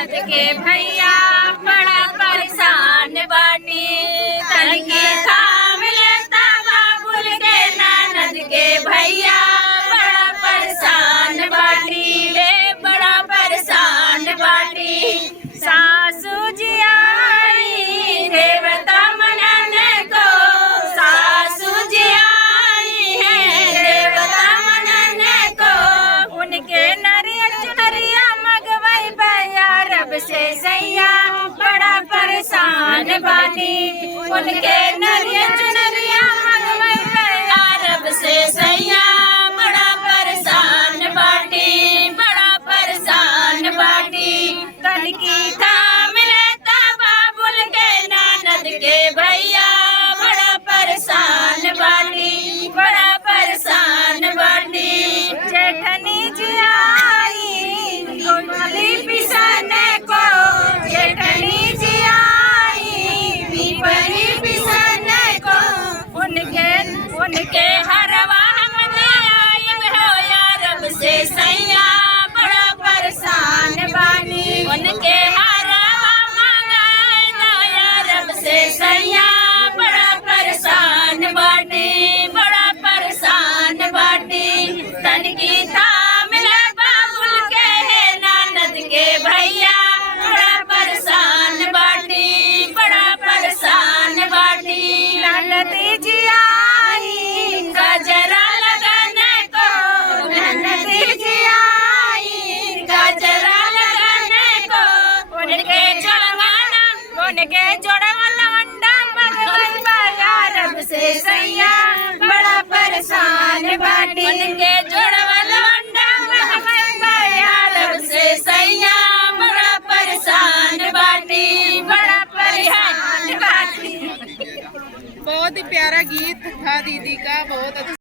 ननद के भैया बड़ा परेशान बाटी। तनकी थाम लेता बाबुल के ननद के भैया बड़ा परेशान बाटी रे, बड़ा परेशान बाटी। सासू जी आई देवता मनने को, सासू जी आई है देवता मनने को। उनके नरियल चुनरिया मगवाई भैया रब से सैया बड़ा परेशान बाटी। उनके नरियल चुनरिया मगवाई भैया रब से सैया बड़ा परेशान बाटी, बड़ा परेशान बाटी। तनकी थाम लेता बाबुल के ननद के भैया बड़ा परेशान बाटी, बड़ा परेशान बाटी। जेठनी जी आई गोली पिसने को, जेठनी जी आई पीपली पिसने को। उनके हरवा हमने आए हो यार रब से सैया बड़ा परेशान बानी। उनके हरवा मंगाए ना यार रब से सैया बड़ा परेशान बाटी, बड़ा परेशान बाटी। तनकी थाम ले बाबुल के है ननद के भैया बड़ा परेशान बाटी, बड़ा परेशान बाटी। ननदी जी आई गजरा लगाने को, ननदी जी आई गजरा लगाने को। उनके जोड़वाला अंडा मगवाई भैया रब से सैया बड़ा परेशान बाटी। उनके जोड़वाला अंडा मगवाई भैया रब से सैया बड़ा परेशान बाटी, बड़ा परेशान बाटी। बहुत ही प्यारा गीत था दीदी का, बहुत अच्छा।